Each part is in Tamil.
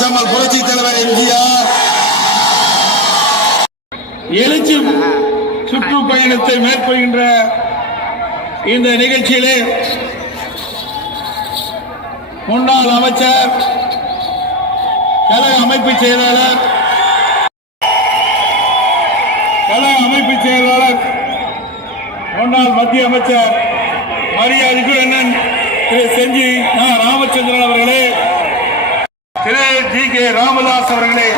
நம்மால் புரட்சி தலைவர் எம்ஜிஆர் எழுச்சி சுற்றுப்பயணத்தை மேற்கொள்கின்ற இந்த நிகழ்ச்சியிலே முன்னாள் அமைச்சர், கழக அமைப்பு செயலாளர், முன்னாள் மத்திய அமைச்சர் மரியாதைக்கு அண்ணன் திரு செஞ்சி ராமச்சந்திரன் அவர்களே, திரு ஜி.கே. ராமதாஸ் அவர்களே,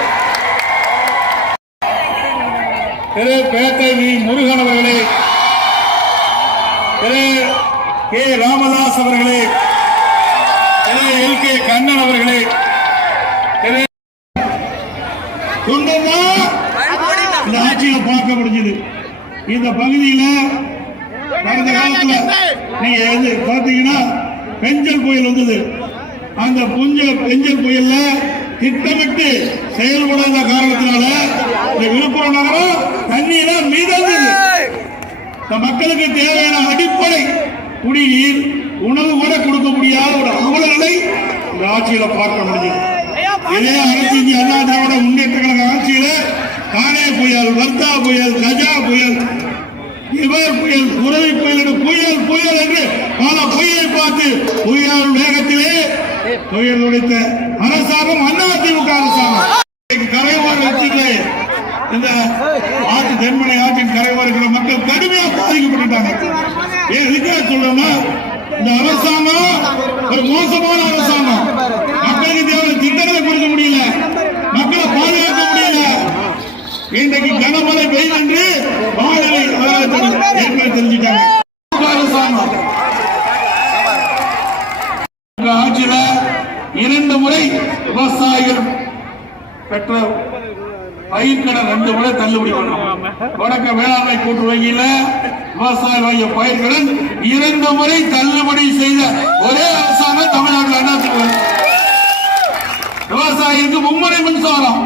திரு பேட்டை வி. முருகன் அவர்களே, திரு கே. ராமதாஸ் அவர்களே, திரு எல். கே. கண்ணன் அவர்களே, திரு இந்த ஆட்சியில் பார்க்க முடிஞ்சது. இந்த பகுதியில் கடந்த காலத்தில் நீங்க பார்த்தீங்கன்னா பெஞ்சல் புயல் வந்தது. அந்த பெஞ்சல் புயல்ல திட்டமிட்டு செயல்படாத காரணத்தினால இந்த விழுப்புரம் நகரம் தண்ணீர மீதந்தது. மக்களுக்கு தேவையான அடிப்படை குடிநீர், உணவு கூட கொடுக்க முடியாத ஒரு அவல நிலை இந்த ஆட்சியில பார்க்க முடிஞ்சது. இதே அனைத்து இந்திய அண்ணா திராவிட முன்னேற்ற கழக ஆட்சியில கானே புயல், வர்தா புயல், கஜா புயல், இவர் புயல், குரவை புயல், புயல் புயல் என்று பல புயலை பார்த்து புயல் வேகத்திலே புயல் உடைத்த அரசாங்கம் அதிமுக அரசாங்கம். கரையோர இந்த ஆற்று தென்மனை ஆற்றின் கரையோர மக்கள் கடுமையாக பாதிக்கப்பட்டாங்க. எதுக்காக சொல்றோம்னா இந்த அரசாங்கம் ஒரு மோசமான அரசாங்கம். மக்களுக்கு தேவையான திட்டங்களை கொடுக்க முடியல, மக்களை பாதுகாக்க முடியல. இன்றைக்கு கனமழை பெய்யும் என்று வானிலை ஏற்கனவே தெரிஞ்சுட்டாங்க. ஆட்சியில 2 முறை விவசாயிகள் பெற்ற பயிர்க்கடன் 2 முறை தள்ளுபடி பண்ணணும். தொடக்க வேளாண்மை கூட்டு வங்கியில விவசாய வங்கிய பயிர்க்கடன் 2 முறை தள்ளுபடி செய்த ஒரே அரசாங்கம் தமிழ்நாட்டில். விவசாயிக்கு மும்முறை மின்சாரம்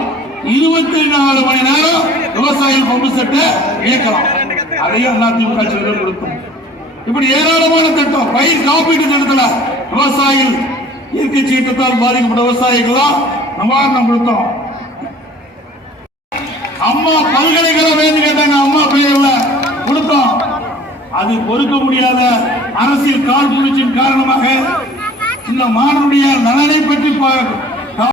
24 மணி நேரம் விவசாயிகள் பம்பு செட்டை இயக்கலாம். அதையும் அதிமுக கொடுக்கும். இப்படி ஏராளமான திட்டம். பயிர் காப்பீட்டு திட்டத்தில் விவசாயிகள் இயற்கை சீற்றத்தால் பாதிக்கப்பட்ட விவசாயிகள் நிவாரணம் கொடுத்தோம். அம்மா பல்கலைக்கழகம் வேண்டு கேட்டாங்க, அம்மா பெயர்ல கொடுத்தோம். அது பொறுக்க முடியாத அரசியல் காழ்ப்புணர்ச்சியின் காரணமாக இந்த மாணவனுடைய நலனை பற்றி